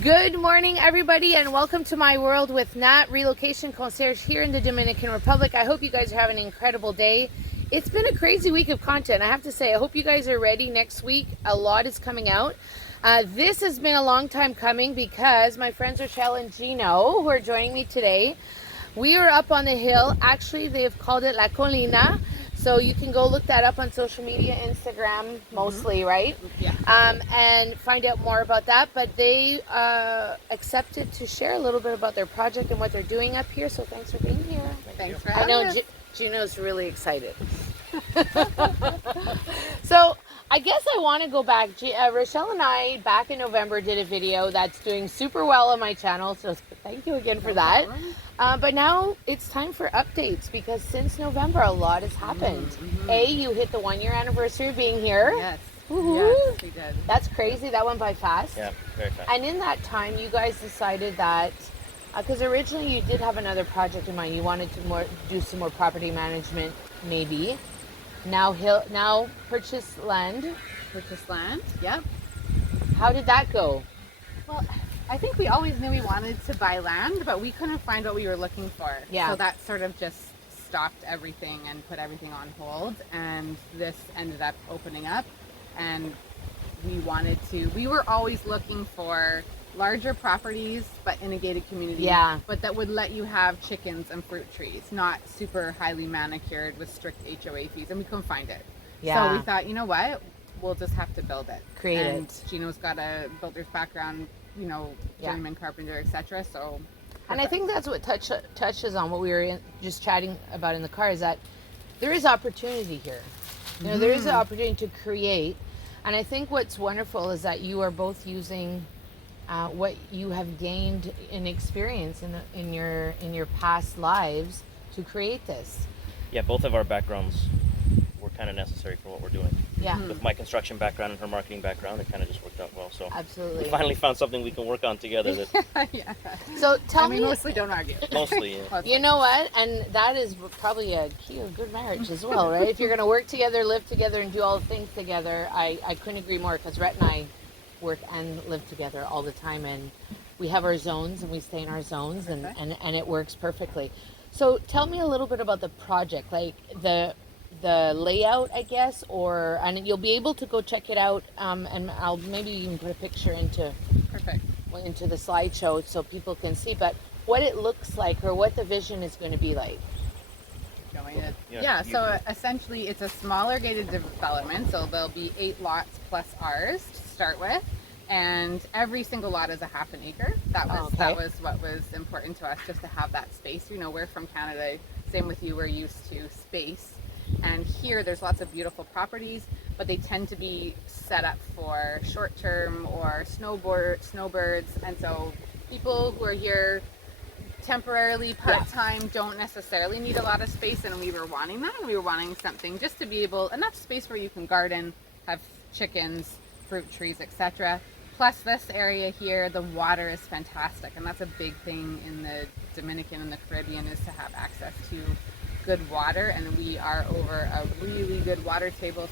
Good morning, everybody, and welcome to my world with Nat, Relocation Concierge here in the Dominican Republic. I hope you guys are having an incredible day. It's been a crazy week of content, I have to say. I hope you guys are ready. Next week, a lot is coming out. This has been a long time coming because my friends Rochelle and Gino, who are joining me today, we are up on the hill. Actually, they've called it La Colina. So you can go look that up on social media, Instagram mostly, right? Yeah. And find out more about that. But they accepted to share a little bit about their project and what they're doing up here. So thanks for being here. Thanks for I having know us. Gino's really excited. So I guess I want to go back. Rochelle and I, back in November, did a video that's doing super well on my channel. So thank you again for that. But now it's time for updates because since November, a lot has happened. You hit the 1 year anniversary of being here. Yes. Woo-hoo. Yes, we did. That's crazy. That went by fast. Yeah, very fast. And in that time, you guys decided that, because originally you did have another project in mind. You wanted to do some more property management, maybe. Now purchase land. Purchase land. Yep. How did that go? Well, I think we always knew we wanted to buy land, but we couldn't find what we were looking for. Yeah. So that sort of just stopped everything and put everything on hold. And this ended up opening up. And we were always looking for larger properties, but in a gated community. Yeah. But that would let you have chickens and fruit trees, not super highly manicured with strict HOA fees. And we couldn't find it. Yeah. So we thought, you know what? We'll just have to build it. Create and it. Gino's got a builder's background, journeyman carpenter, etc. So. And I think that's what touches on what we were just chatting about in the car, is that there is opportunity here. There is an opportunity to create. And I think what's wonderful is that you are both using what you have gained in experience in your past lives to create this. Yeah, both of our backgrounds were kind of necessary for what we're doing. Yeah. With my construction background and her marketing background, it kind of just worked out well. So Absolutely. we finally found something we can work on together. That Yeah. So tell We me, mostly don't argue. mostly, yeah. you know what? And that is probably a key of good marriage as well, right? If you're going to work together, live together, and do all the things together, I couldn't agree more, because Rhett and I work and live together all the time, and we have our zones and we stay in our zones, and it works perfectly. So tell me a little bit about the project, like the layout, I guess, and you'll be able to go check it out, and I'll maybe even put a picture into the slideshow so people can see, but what it looks like or what the vision is going to be like. Yeah, so essentially it's a smaller gated development, so there'll be 8 lots plus ours to start with, and every single lot is a half an acre. That was what was important to us, just to have that space. We're from Canada, same with you, we're used to space, and here there's lots of beautiful properties, but they tend to be set up for short-term or snowbirds, and so people who are here temporarily, part-time, don't necessarily need a lot of space, and we were wanting that. We were wanting something just to be enough space where you can garden, have chickens, fruit trees, etc. Plus this area here, the water is fantastic, and that's a big thing in the Dominican and the Caribbean, is to have access to good water, and we are over a really good water table,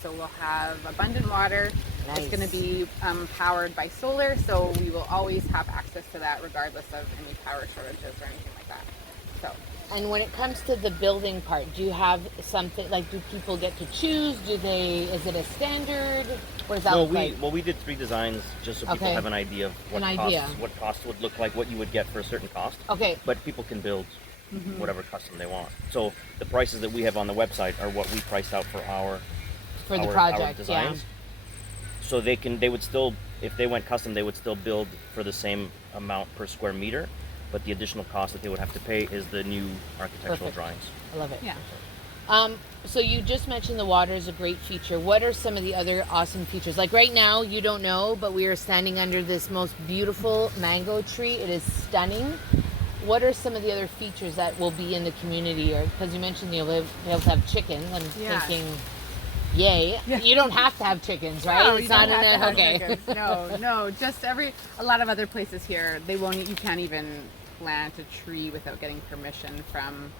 so we'll have abundant water. Nice. It's going to be powered by solar, so we will always have access to that regardless of any power shortages or anything like that. So. And when it comes to the building part, do you have something, like, do people get to choose? Is it a standard? What does that look like? Well, we did 3 designs just so people have an idea of what cost would look like, what you would get for a certain cost. Okay. But people can build whatever custom they want. So the prices that we have on the website are what we price out for the project, our designs. So they would still, if they went custom, they would still build for the same amount per square meter, but the additional cost that they would have to pay is the new architectural drawings. I love it. Yeah. So you just mentioned the water is a great feature. What are some of the other awesome features? Like right now, you don't know, but we are standing under this most beautiful mango tree. It is stunning. What are some of the other features that will be in the community? Or because you mentioned you'll be able to have chickens. I'm thinking, yay. Yeah. You don't have to have chickens, right? No, it's not okay. Chickens. No, just a lot of other places here, you can't even plant a tree without getting permission from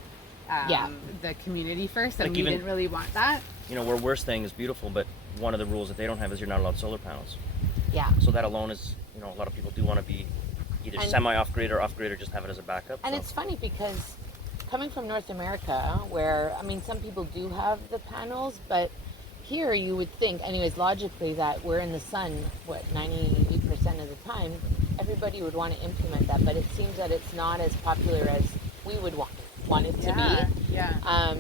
the community first, and we didn't really want that. Where we're staying is beautiful, but one of the rules that they don't have is you're not allowed solar panels. Yeah. So that alone is, a lot of people do want to be either semi off grid or off grid, or just have it as a backup. And it's funny because coming from North America, where some people do have the panels, but here you would think, anyways, logically, that we're in the sun 98% of the time. Everybody would want to implement that, but it seems that it's not as popular as we would want it to be. Yeah.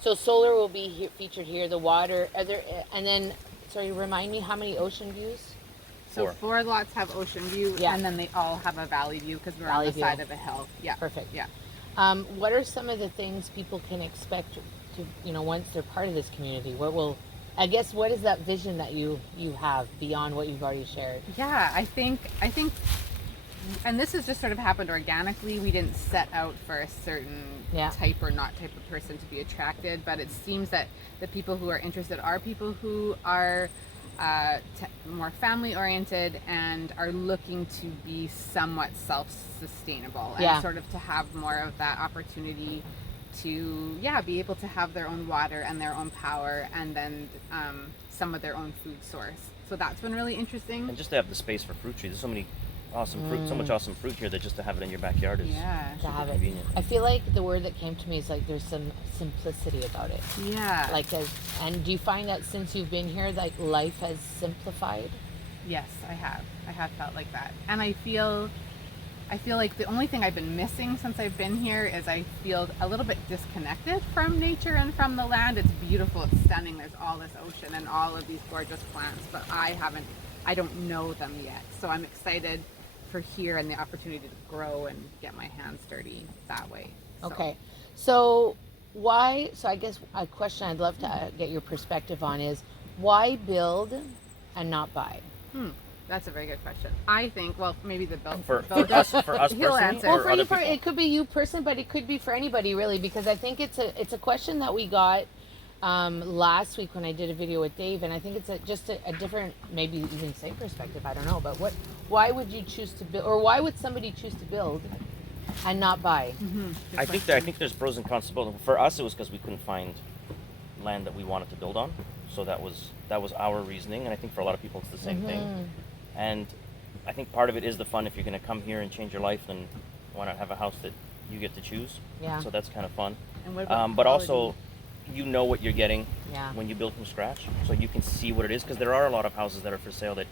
So solar will be featured here. The water, and then, sorry, remind me how many ocean views? So 4 lots have ocean view, and then they all have a valley view because we're on the side of a hill. Yeah. Perfect. Yeah. What are some of the things people can expect to, once they're part of this community? What is that vision that you have beyond what you've already shared? Yeah, I think, and this has just sort of happened organically. We didn't set out for a certain type or not type of person to be attracted, but it seems that the people who are interested are people who are more family oriented and are looking to be somewhat self-sustainable and sort of to have more of that opportunity to be able to have their own water and their own power, and then some of their own food source. So that's been really interesting. And just to have the space for fruit trees. There's so many awesome fruit, so much awesome fruit here that just to have it in your backyard is super convenient. I feel like the word that came to me is there's some simplicity about it. Yeah. And do you find that since you've been here, life has simplified? Yes, I have. I have felt like that. And I feel like the only thing I've been missing since I've been here is I feel a little bit disconnected from nature and from the land. It's beautiful, it's stunning. There's all this ocean and all of these gorgeous plants, but I don't know them yet. So I'm excited for here and the opportunity to grow and get my hands dirty that way. Okay. So I guess a question I'd love to get your perspective on is, why build and not buy? That's a very good question. I think, maybe the build for us he'll personally, answer. Well, for you, it could be you person, but it could be for anybody really, because I think it's a question that we got last week when I did a video with Dave, and I think it's just a different, maybe even same perspective. I don't know, but why would you choose to build, or why would somebody choose to build and not buy? I think there's pros and cons to both. For us, it was because we couldn't find land that we wanted to build on, so that was our reasoning, and I think for a lot of people it's the same thing. And I think part of it is the fun. If you're going to come here and change your life, then why not have a house that you get to choose? Yeah. So that's kind of fun. And what about but also, you know what you're getting Yeah. when you build from scratch, so you can see what it is. Because there are a lot of houses that are for sale that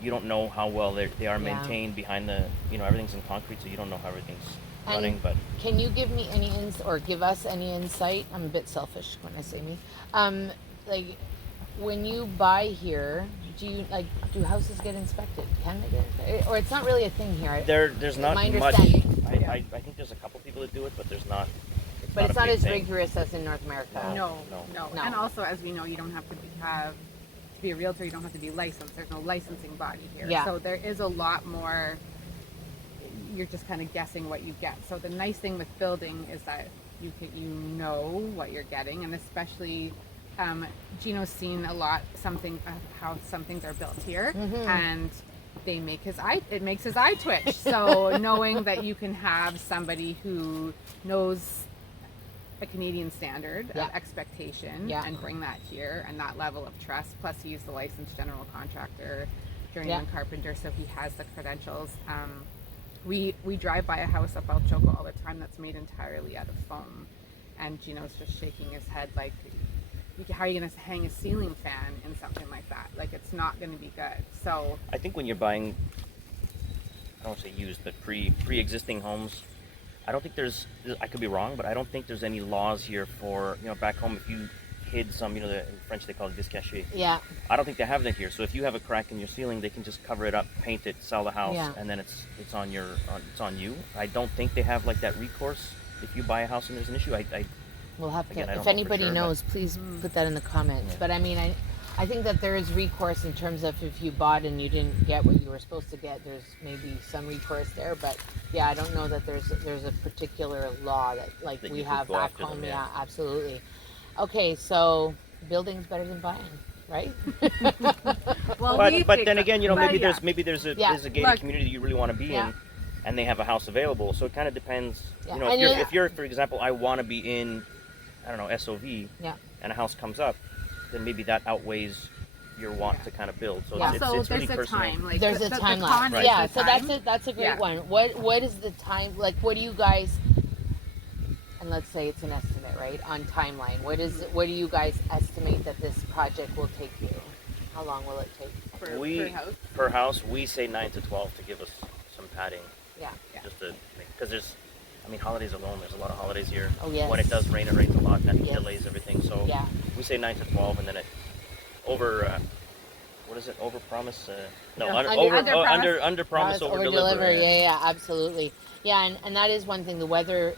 you don't know how well they are maintained behind the, everything's in concrete, so you don't know how everything's running. But can you give me give us any insight? I'm a bit selfish when I say me. When you buy here, do houses get inspected? Can they get inspected? Or it's not really a thing here? There's not my much. understanding. I think there's a couple people that do it, but there's not. But it's not a big as thing. rigorous as in North America. No. No. And also, as we know, you don't have to be a realtor. You don't have to be licensed. There's no licensing body here. Yeah. So there is a lot more. You're just kind of guessing what you get. So the nice thing with building is that you know what you're getting, and especially. Gino's seen a lot how some things are built here, and it makes his eye twitch. So knowing that you can have somebody who knows a Canadian standard of expectation and bring that here, and that level of trust, plus he's the licensed general contractor, journeyman carpenter, so he has the credentials. We drive by a house up El Choco all the time that's made entirely out of foam, and Gino's just shaking his head like, how are you going to hang a ceiling fan in something like that? It's not going to be good. So I think when you're buying, I don't want to say used, but pre-existing homes, I don't think I could be wrong, but I don't think there's any laws here for, back home, if you hid some, in French they call it discaché. Yeah. I don't think they have that here. So if you have a crack in your ceiling, they can just cover it up, paint it, sell the house, and then it's on you. I don't think they have that recourse if you buy a house and there's an issue. We'll have to, Again, if anybody knows, please put that in the comments. Yeah. But I think that there is recourse in terms of if you bought and you didn't get what you were supposed to get, there's maybe some recourse there. But I don't know that there's a particular law that that we you have could go back after home. them, Yeah, absolutely. Okay, so building's better than buying, right? well, but then again, maybe there's a gated community you really want to be in, and they have a house available. So it kind of depends. Yeah. If you're, for example, I want to be in, I don't know, SOV, and a house comes up, then maybe that outweighs your want to kind of build. So Yeah. it's really there's a personal. time. Like There's a the timeline. con is Yeah, the so time. that's a great Yeah. one. What is the time, like, what do you guys, and let's say it's an estimate, right, on timeline, what do you guys estimate that this project will take you? How long will it take? Per house. We say 9 to 12 to give us some padding. Yeah. Just to because there's, I mean, holidays alone. There's a lot of holidays here. Oh, yes. When it does rain, it rains a lot, and that Yes. delays everything. So Yeah. we say 9 to 12, and then it over. What is it? Over promise? No, under promise, over deliver. Yeah, absolutely. Yeah, and that is one thing. The weather,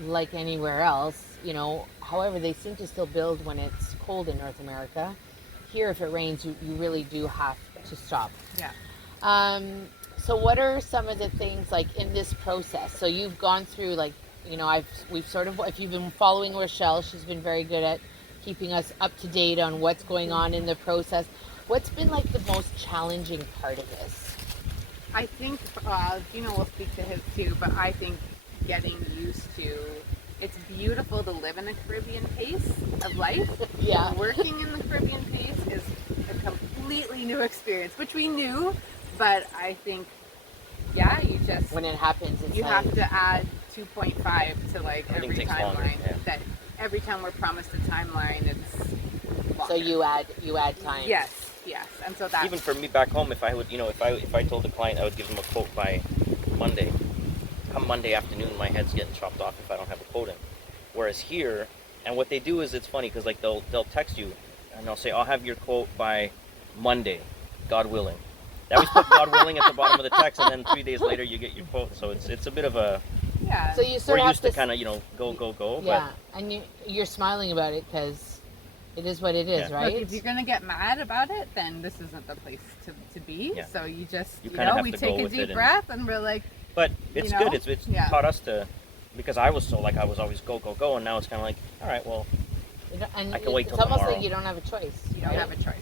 like anywhere else, you know. However, they seem to still build when it's cold in North America. Here, if it rains, you really do have to stop. Yeah. So what are some of the things, like, in this process? So you've gone through, like, you know, we've sort of, if you've been following Rochelle, she's been very good at keeping us up to date on what's going on in the process. What's been, like, the most challenging part of this? I think Gino will speak to his too, but I think getting used to, it's beautiful to live in a Caribbean pace of life. Yeah. Working in the Caribbean pace is a completely new experience, which we knew, but I think, yeah, you just, When it happens, it's you like, have to add 2.5 to like Everything every takes longer, timeline. yeah. That every time we're promised a timeline, it's longer. so you add time. Yes, and so that Even for me back home, if I would, if I told the client I would give them a quote by Monday, come Monday afternoon, my head's getting chopped off if I don't have a quote in. Whereas here, and what they do is, it's funny because like they'll text you and they'll say, I'll have your quote by Monday, God willing. They always put God willing at the bottom of the text, and then 3 days later you get your quote. So it's a bit of a, yeah. So you sort we're of used have to kind of go. Yeah, and you're smiling about it because it is what it is, Yeah. right? Look, if you're gonna get mad about it, then this isn't the place to be. Yeah. So you just, You you kinda know, have we to take go a with it deep and- breath but we're like, But it's You know? good. It's Yeah. taught us to, because I was always go, and now it's kind of like, all right, well, And I can wait till it's almost tomorrow. like you don't have a choice. you don't right? have a choice.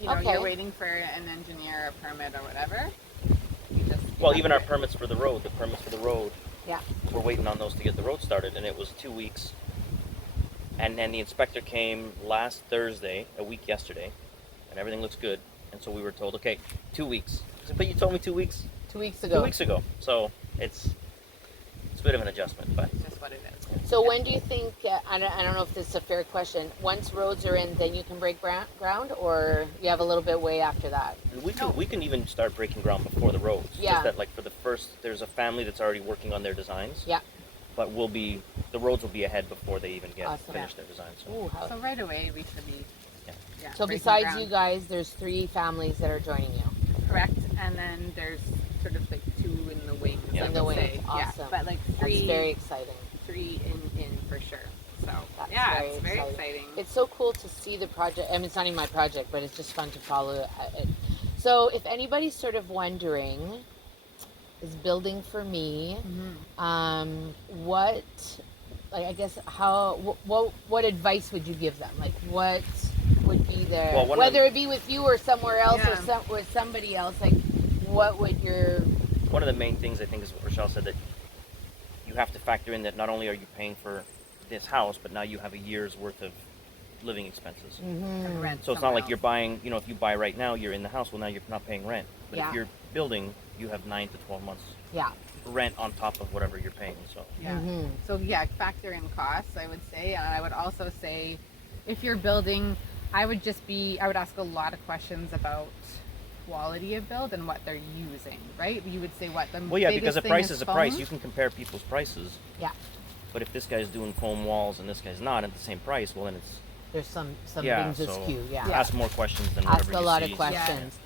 If Okay. you're waiting for an engineer, a permit, or whatever, you just. well, have even to our wait. permits for the road, Yeah. we're waiting on those to get the road started, and it was 2 weeks. And then the inspector came last Thursday, a week yesterday, and everything looks good. And so we were told, okay, 2 weeks. I said, but you told me 2 weeks. 2 weeks ago. 2 weeks ago. So it's a bit of an adjustment, but It's just what it is. So when do you think? I don't know if this is a fair question. Once roads are in, then you can break ground, or you have a little bit way after that. we can even start breaking ground before the roads. Yeah. Just that, like, for the first, there's a family that's already working on their designs. Yeah. But the roads will be ahead before they even get Awesome. finished their design. So. Ooh, how, So right away we should be. Yeah. Yeah. so breaking besides ground. you guys, there's 3 families that are joining you. Correct, and then there's sort of like 2 in the wings. Yeah. I In the would wings, say. awesome. Yeah, but like That's 3 very exciting. in for sure. So That's yeah, very it's very exciting. exciting. It's so cool to see the project. I mean, it's not even my project, but it's just fun to follow it. So if anybody's sort of wondering, is building for me? What, like, I guess, what advice would you give them? Like, what would be their, Well, whether it be with you or somewhere else Yeah. or with somebody else, like, what would your, One of the main things I think is what Rochelle said, that you have to factor in that not only are you paying for this house, but now you have a year's worth of living expenses. And rent So it's not somewhere like you're buying, if you buy right now, you're in the house, well, now you're not paying rent. But Yeah. if you're building, you have 9 to 12 months yeah. rent on top of whatever you're paying. So Yeah. Mhm. So yeah, factor in costs, I would say, and I would also say, if you're building, I would ask a lot of questions about quality of build and what they're using, right? You would say what the well, yeah, because biggest a thing price is a price. foam. You can compare people's prices. Yeah. But if this guy's doing foam walls and this guy's not at the same price, well, then it's There's some Yeah, things so- askew. Yeah. Yeah. ask more questions than Ask whatever a you lot see. of questions.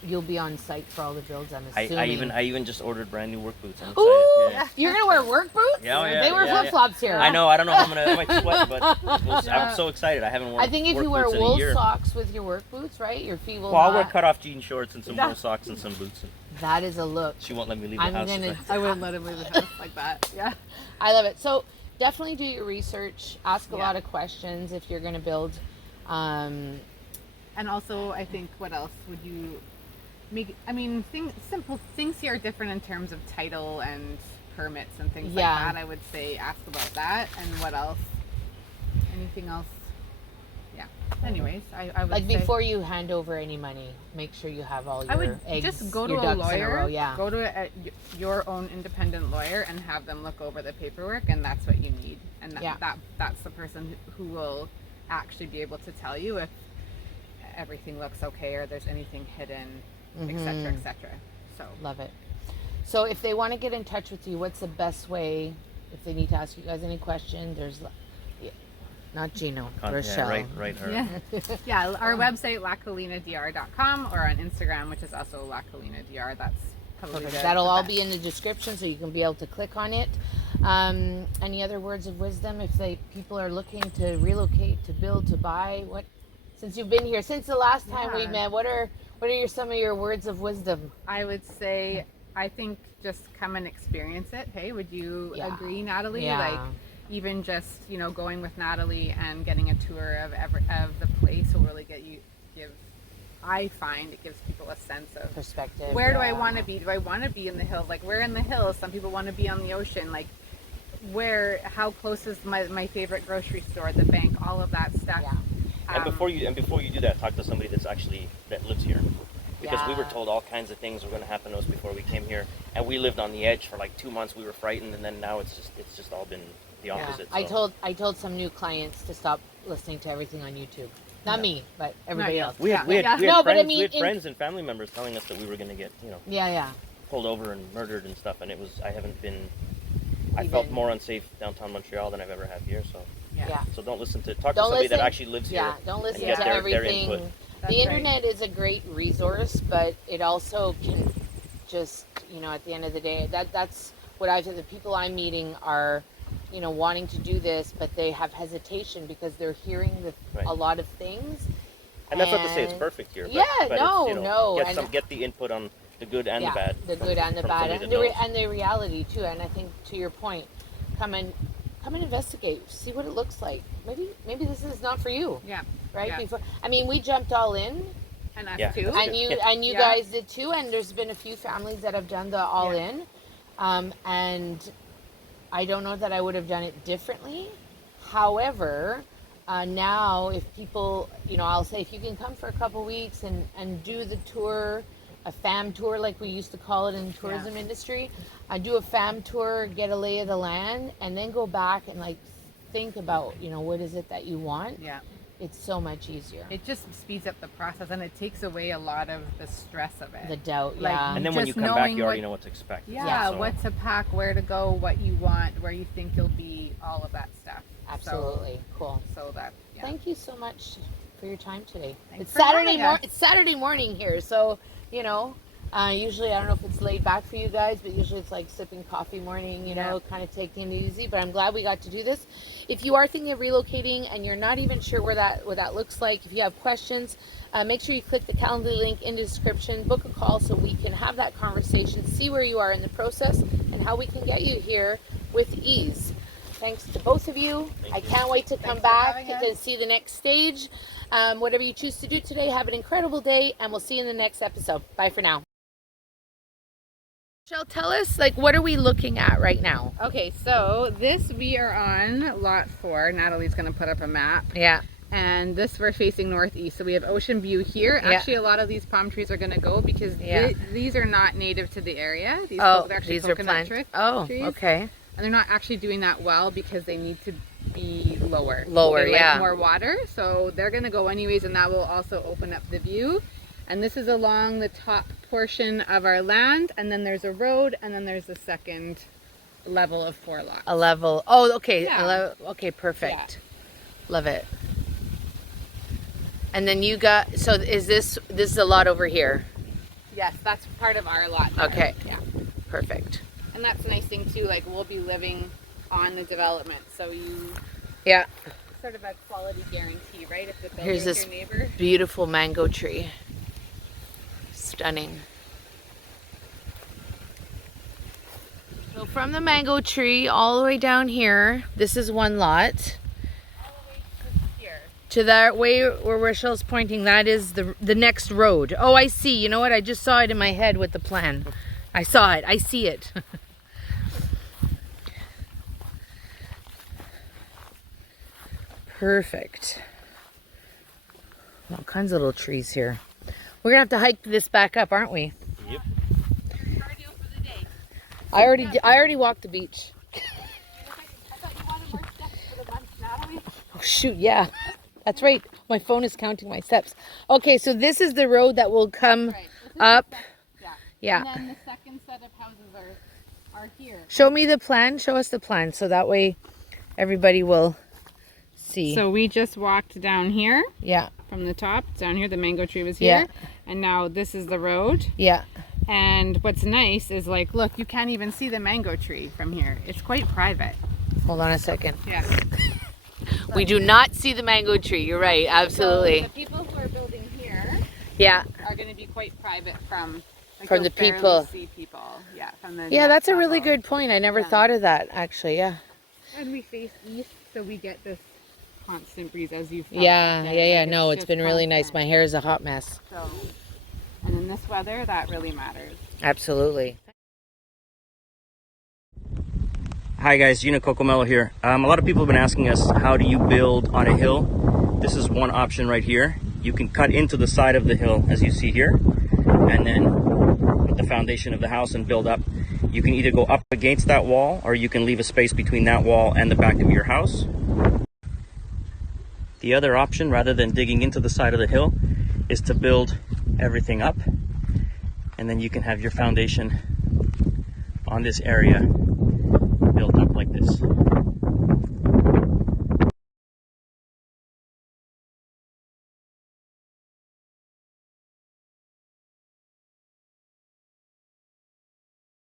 You'll be on site for all the builds, I'm I assuming. even just ordered brand new work boots. I'm excited. Ooh, Yeah. you're gonna wear work boots? Yeah, oh, yeah, They wear yeah, flip flops here. I know. I don't know how I might sweat, but Yeah. I'm so excited. I haven't worn. I think if work you wear boots in a wool year. socks with your work boots, right? Your feet will Well, I'll wear not. cut-off jean shorts and some Yeah. wool socks and some boots. And That is a look. she won't let me leave the I'm house. gonna. I wouldn't let him leave the house like that. Yeah. I love it. So definitely do your research. Ask a Yeah. lot of questions if you're gonna build. And also, I think, what else would you make? I mean, simple things here are different in terms of title and permits and things Yeah. like that. I would say ask about that. And what else? Anything else? Yeah. Anyways, I would Like say, before you hand over any money, make sure you have all your I would eggs, just go to your a ducks in a row. lawyer. Yeah. Go to your own independent lawyer and have them look over the paperwork, and that's what you need. And that's the person who will actually be able to tell you if everything looks okay or there's anything hidden, etc., etc. So Love it. So if they want to get in touch with you, what's the best way? If they need to ask you guys any questions, there's not Gino, Rochelle. Yeah, right. yeah, our website lacolinadr.com, or on Instagram, which is also lacolinadr. That's probably That'll the all best. be in the description, so you can be able to click on it. Any other words of wisdom if people are looking to relocate, to build, to buy? What, since you've been here, since the last time we met, what are some of your words of wisdom? I would say, I think just come and experience it. Hey, would you agree, Natalie? Yeah. Like, even just going with Natalie and getting a tour of the place will really I find it gives people a sense of Perspective. Where do I want to be? Do I want to be in the hills? Like, we're in the hills. Some people want to be on the ocean. Like, how close is my favorite grocery store, the bank, all of that stuff. Yeah. And before you do that, talk to somebody that lives here, because we were told all kinds of things were going to happen to us before we came here, and we lived on the edge for like 2 months. We were frightened, and then now it's just all been the opposite. So. I told some new clients to stop listening to everything on YouTube. Not me, but everybody else. We had friends and family members telling us that we were going to get pulled over and murdered and stuff, and I felt more unsafe downtown Montreal than I've ever had here. So so talk to somebody that actually lives here. Don't listen and get to their everything. input. The internet is a great resource, but it also can just, at the end of the day, that's what the people I'm meeting are, wanting to do this, but they have hesitation because they're hearing a lot of things. And that's not to say it's perfect here. But no. Get the input on the good and the bad. The good and the bad, and the reality too. And I think, to your point, come and investigate, see what it looks like. Maybe this is not for you. Yeah. Right. Yeah. We jumped all in. And us too. And you guys did too. And there's been a few families that have done the all in, and I don't know that I would have done it differently. However, now if people, I'll say if you can come for a couple weeks and do the tour, a fam tour like we used to call it in the tourism industry, do a fam tour, get a lay of the land, and then go back and think about, what is it that you want? Yeah. It's so much easier. It just speeds up the process, and it takes away a lot of the stress of it. The doubt, And then when you come back, you already know what to expect. Yeah, what to pack, where to go, what you want, where you think you'll be, all of that stuff. Absolutely. Cool. So that, Thank you so much for your time today. Thanks It's for having us. It's Saturday morning here, so, usually, I don't know if it's laid back for you guys, but usually it's like sipping coffee morning, kind of taking it easy. But I'm glad we got to do this. If you are thinking of relocating and you're not even sure what that looks like, if you have questions, make sure you click the calendar link in the description, book a call so we can have that conversation, see where you are in the process, and how we can get you here with ease. Thanks to both of you. I can't wait to come back to see the next stage. Whatever you choose to do today, have an incredible day, and we'll see you in the next episode. Bye for now. Michelle, tell us, what are we looking at right now? Okay, so we are on lot 4. Natalie's going to put up a map. Yeah. And we're facing northeast, so we have ocean view here. Actually, a lot of these palm trees are going to go because these are not native to the area. These are actually coconut trees. Okay. And they're not actually doing that well because they need to be lower. They like more water, so they're going to go anyways, and that will also open up the view. And this is along the top portion of our land, and then there's a road, and then there's the second level of 4 lots. A level. Oh, okay. Yeah. Okay, perfect. Yeah. Love it. And then you got, so is this a lot over here? Yes, that's part of our lot there. Okay. Yeah. Perfect. And that's a nice thing too, we'll be living on the development, so you sort of a quality guarantee, right? If the builder's Here's this your neighbor. Beautiful mango tree. Stunning. So from the mango tree all the way down here, this is one lot. All the way to here. To that way where Rochelle's pointing, that is the next road. Oh, I see. You know what? I just saw it in my head with the plan. I saw it. I see it. Perfect. All kinds of little trees here. We're gonna have to hike this back up, aren't we? Yep. Cardio for the day. I already walked the beach. I thought you wanted more steps for the month, Natalie. Oh shoot, yeah. That's right. My phone is counting my steps. Okay, so this is the road that will come up. Yeah. And then the second set of houses are here. Show me the plan. Show us the plan so that way everybody will see. So we just walked down here. Yeah. From the top down here, the mango tree was here. Yeah. And now this is the road. Yeah. And what's nice is, like, look, you can't even see the mango tree from here. It's quite private. Hold on a second. Yeah. We do not see the mango tree. You're right. Absolutely. So the people who are building here Yeah. are going to be quite private from From the you'll barely people. see people. Yeah, from the Yeah, next that's a really level. good point. I never Yeah. thought of that, actually. Yeah. And we face east, so we get this constant breeze as you felt. Yeah. today. Yeah. Like, No, it's just been really nice. constant. My hair is a hot mess. So, and in this weather, that really matters. Absolutely. Hi guys, Gino Cocomello here. A lot of people have been asking us, how do you build on a hill? This is one option right here. You can cut into the side of the hill, as you see here, and then put the foundation of the house and build up. You can either go up against that wall, or you can leave a space between that wall and the back of your house. The other option, rather than digging into the side of the hill, is to build everything up, and then you can have your foundation on this area